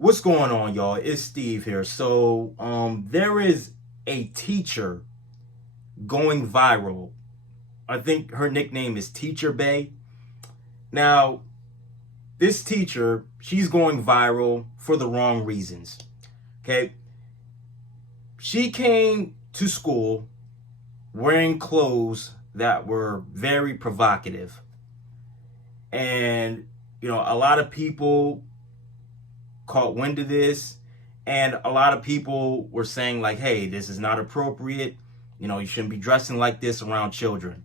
What's going on, y'all? It's Steve here. There is a teacher going viral. I think her nickname is Teacher Bay. Now, this teacher, she's going viral for the wrong reasons. Okay? She came to school wearing clothes that were very provocative. And, a lot of people caught wind of this, and a lot of people were saying like, hey, this is not appropriate. You shouldn't be dressing like this around children.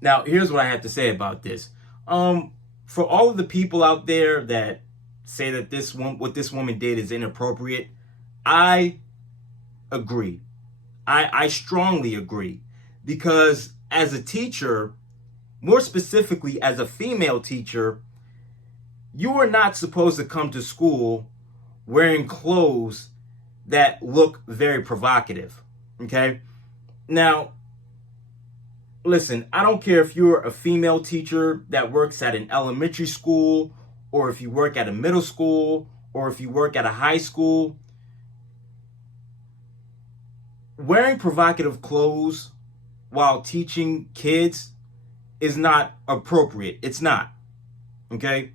Now, here's what I have to say about this. For all of the people out there that say that what this woman did is inappropriate, I agree. I strongly agree, because as a teacher, more specifically as a female teacher, you are not supposed to come to school wearing clothes that look very provocative. Okay? Now, listen, I don't care if you're a female teacher that works at an elementary school, or if you work at a middle school, or if you work at a high school. Wearing provocative clothes while teaching kids is not appropriate. It's not. Okay?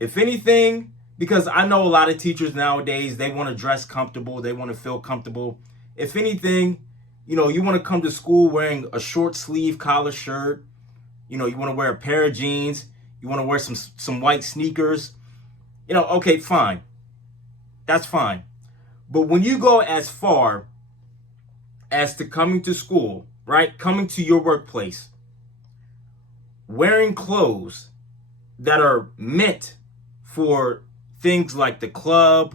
If anything, because I know a lot of teachers nowadays, they want to dress comfortable, they want to feel comfortable. If anything, you want to come to school wearing a short sleeve collar shirt, you want to wear a pair of jeans, you want to wear some white sneakers, okay, fine. That's fine. But when you go as far as to coming to school, right? Coming to your workplace, wearing clothes that are meant for things like the club,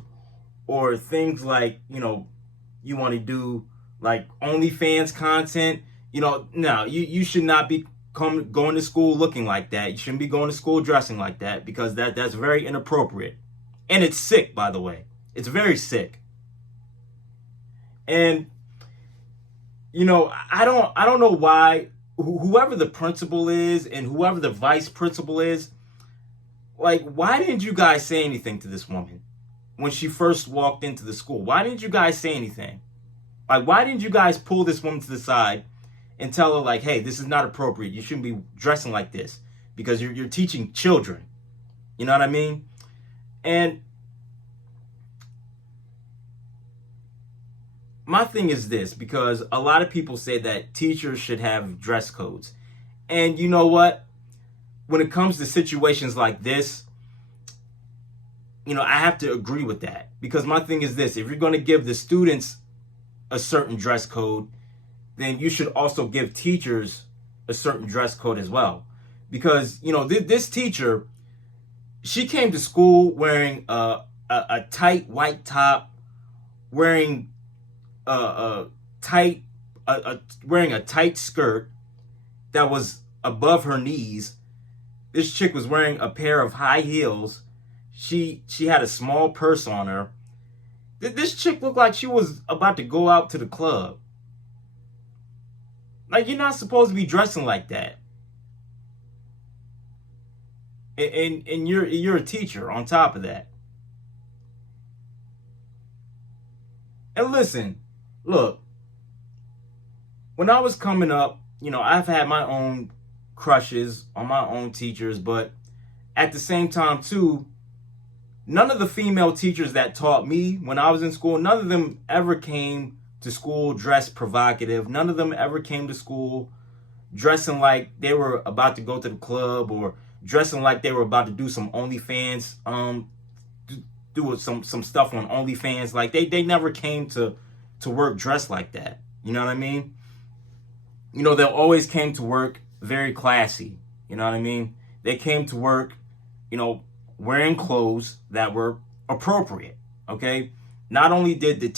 or things like, you want to do like OnlyFans content, no, you should not be going to school looking like that. You shouldn't be going to school dressing like that, because that's very inappropriate. And it's sick, by the way. It's very sick. And, I don't know why whoever the principal is and whoever the vice principal is, like, why didn't you guys say anything to this woman when she first walked into the school? Why didn't you guys say anything? Like, why didn't you guys pull this woman to the side and tell her, like, hey, this is not appropriate. You shouldn't be dressing like this, because you're teaching children. You know what I mean? And my thing is this, because a lot of people say that teachers should have dress codes. And you know what? When it comes to situations like this, I have to agree with that, because my thing is this: if you're going to give the students a certain dress code, then you should also give teachers a certain dress code as well. Because, this teacher, she came to school wearing a tight white top, wearing a tight wearing a tight skirt that was above her knees. This chick was wearing a pair of high heels. She had a small purse on her. This chick looked like she was about to go out to the club. Like, you're not supposed to be dressing like that. And you're a teacher on top of that. And listen, look, when I was coming up, I've had my own crushes on my own teachers, but at the same time too, none of the female teachers that taught me when I was in school, none of them ever came to school dressed provocative. None of them ever came to school dressing like they were about to go to the club, or dressing like they were about to do some OnlyFans, do some stuff on OnlyFans. Like, they never came to work dressed like that. You know what I mean? They always came to work very classy. You know what I mean? They came to work, wearing clothes that were appropriate. Okay? Not only did the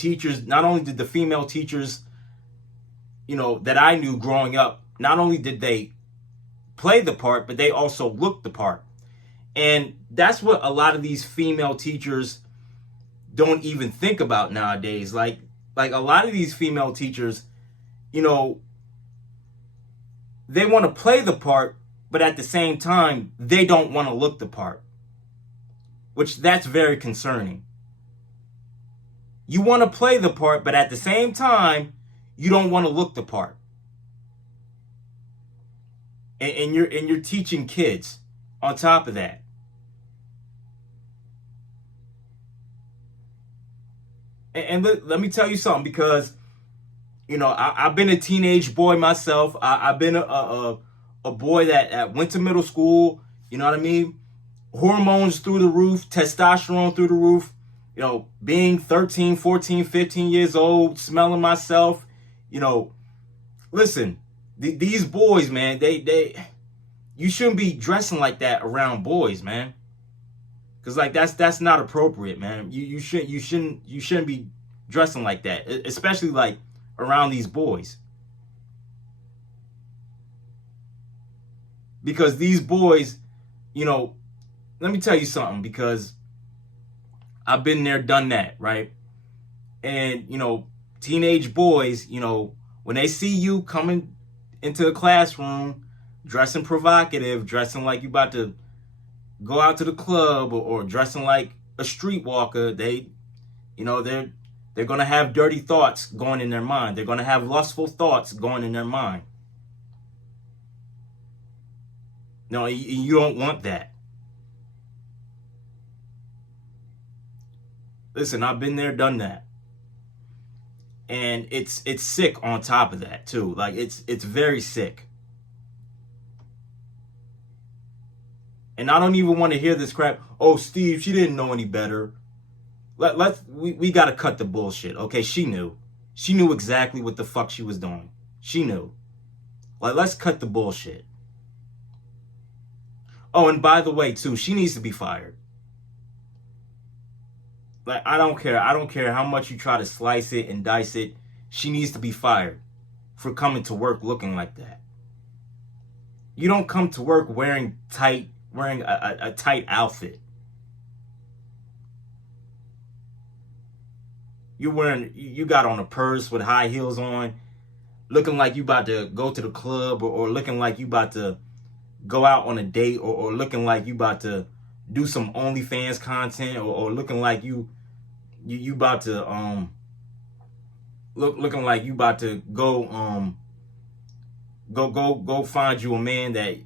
female teachers, that I knew growing up, not only did they play the part, but they also looked the part. And that's what a lot of these female teachers don't even think about nowadays. Like a lot of these female teachers, they want to play the part, but at the same time, they don't want to look the part. which that's very concerning. You want to play the part, but at the same time, you don't want to look the part. And you're teaching kids on top of that. And let me tell you something, because I've been a teenage boy myself. I've been a boy that went to middle school. You know what I mean? Hormones through the roof, testosterone through the roof. Being 13, 14, 15 years old, smelling myself. Listen, these boys, man, you shouldn't be dressing like that around boys, man. Cause like that's not appropriate, man. You shouldn't be dressing like that, especially like around these boys. Because these boys, let me tell you something, because I've been there, done that, right? And teenage boys, when they see you coming into the classroom dressing provocative, dressing like you about to go out to the club, or dressing like a streetwalker, they're gonna have dirty thoughts going in their mind. They're gonna have lustful thoughts going in their mind. No, you don't want that. Listen, I've been there, done that. And it's sick on top of that too. Like it's very sick. And I don't even want to hear this crap. Oh, Steve, she didn't know any better. We got to cut the bullshit. Okay, she knew. She knew exactly what the fuck she was doing. She knew. Like, let's cut the bullshit. Oh, and by the way, too, she needs to be fired. Like, I don't care. I don't care how much you try to slice it and dice it. She needs to be fired for coming to work looking like that. You don't come to work wearing a tight outfit. You got on a purse with high heels on, looking like you about to go to the club, or looking like you about to go out on a date, or looking like you about to do some OnlyFans content, or looking like you about to looking like you about to go find you a man that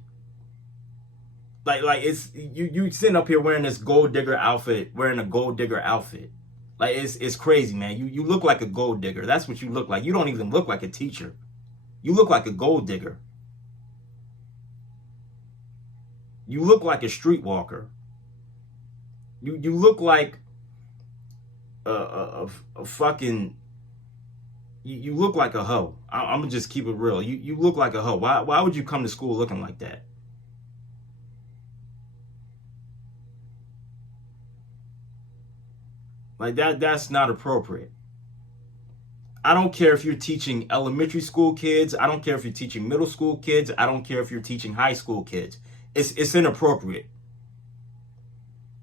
like it's you sitting up here wearing this gold digger outfit, wearing a gold digger outfit. Like it's crazy, man. You look like a gold digger. That's what you look like. You don't even look like a teacher. You look like a gold digger. You look like a streetwalker. You look like a fucking. You look like a hoe. I'm gonna just keep it real. You look like a hoe. Why would you come to school looking like that? Like that's not appropriate. I don't care if you're teaching elementary school kids. I don't care if you're teaching middle school kids. I don't care if you're teaching high school kids. It's inappropriate.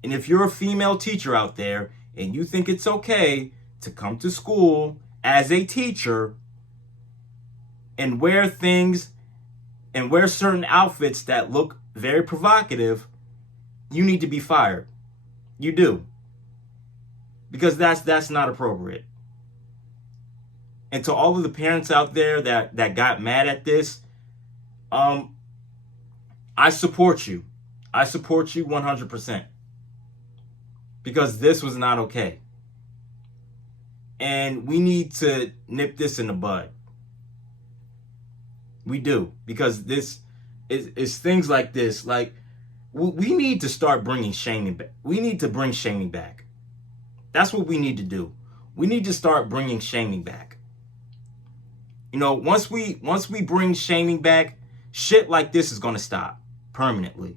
And if you're a female teacher out there and you think it's okay to come to school as a teacher and wear certain outfits that look very provocative, you need to be fired. You do. Because that's not appropriate. And to all of the parents out there that got mad at this, I support you. I support you 100%. Because this was not okay. And we need to nip this in the bud. We do. Because this is things like this. Like, we need to start bringing shaming back. We need to bring shaming back. That's what we need to do. We need to start bringing shaming back. Once we bring shaming back, shit like this is going to stop permanently.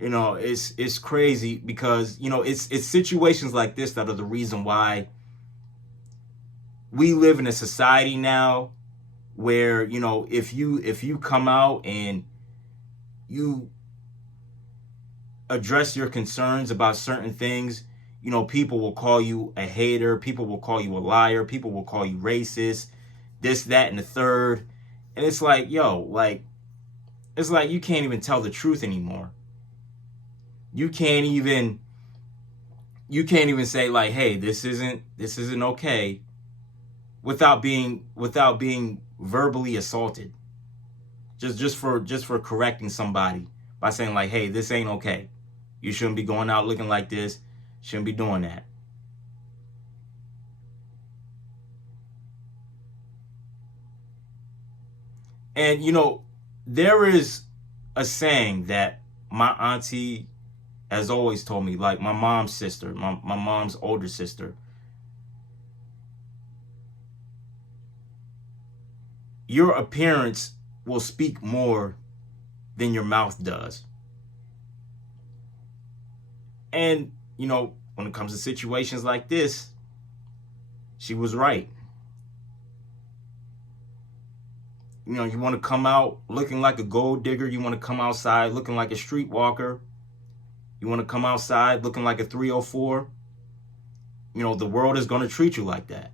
It's crazy because, it's situations like this that are the reason why we live in a society now where, if you come out and you address your concerns about certain things, people will call you a hater, people will call you a liar, people will call you racist, this, that, and the third. And it's like, yo, like, It's like you can't even tell the truth anymore. You can't even say like, hey, this isn't okay, without being verbally assaulted. Just for correcting somebody by saying like, hey, this ain't okay. You shouldn't be going out looking like this. Shouldn't be doing that. And there is a saying that my auntie has always told me, like my mom's sister, my mom's older sister. Your appearance will speak more than your mouth does. And, when it comes to situations like this, she was right. You want to come out looking like a gold digger. You want to come outside looking like a streetwalker. You want to come outside looking like a 304. The world is going to treat you like that.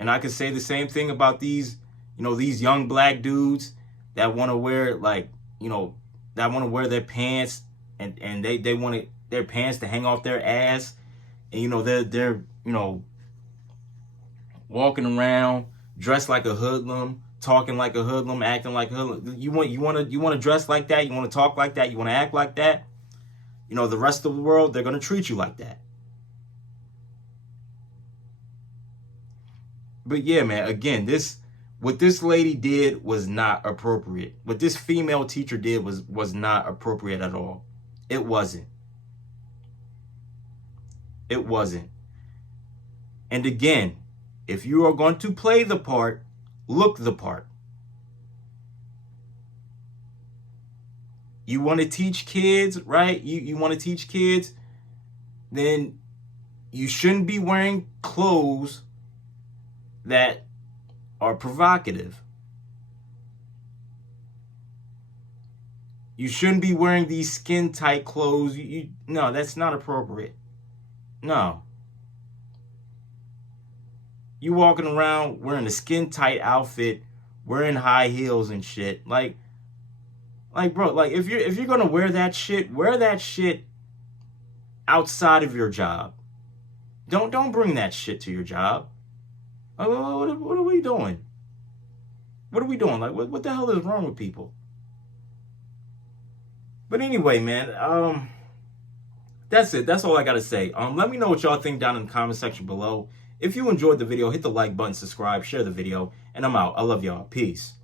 And I can say the same thing about these young black dudes that want to wear that want to wear their pants and they want their pants to hang off their ass. And they're walking around dressed like a hoodlum, talking like a hoodlum, acting like a hoodlum. You want to dress like that? You want to talk like that? You want to act like that? The rest of the world, they're going to treat you like that. But yeah, man, again, what this lady did was not appropriate. What this female teacher did was not appropriate at all. It wasn't. It wasn't. And again, if you are going to play the part, look the part. You want to teach kids, right? You want to teach kids, then you shouldn't be wearing clothes that are provocative. You shouldn't be wearing these skin tight clothes. No, that's not appropriate. No. You walking around wearing a skin tight outfit, wearing high heels and shit. Like bro, like if you're gonna wear that shit outside of your job. Don't bring that shit to your job. What are we doing? What are we doing? Like what the hell is wrong with people? But anyway, man, that's it. That's all I gotta say. Let me know what y'all think down in the comment section below. If you enjoyed the video, hit the like button, subscribe, share the video, and I'm out. I love y'all. Peace.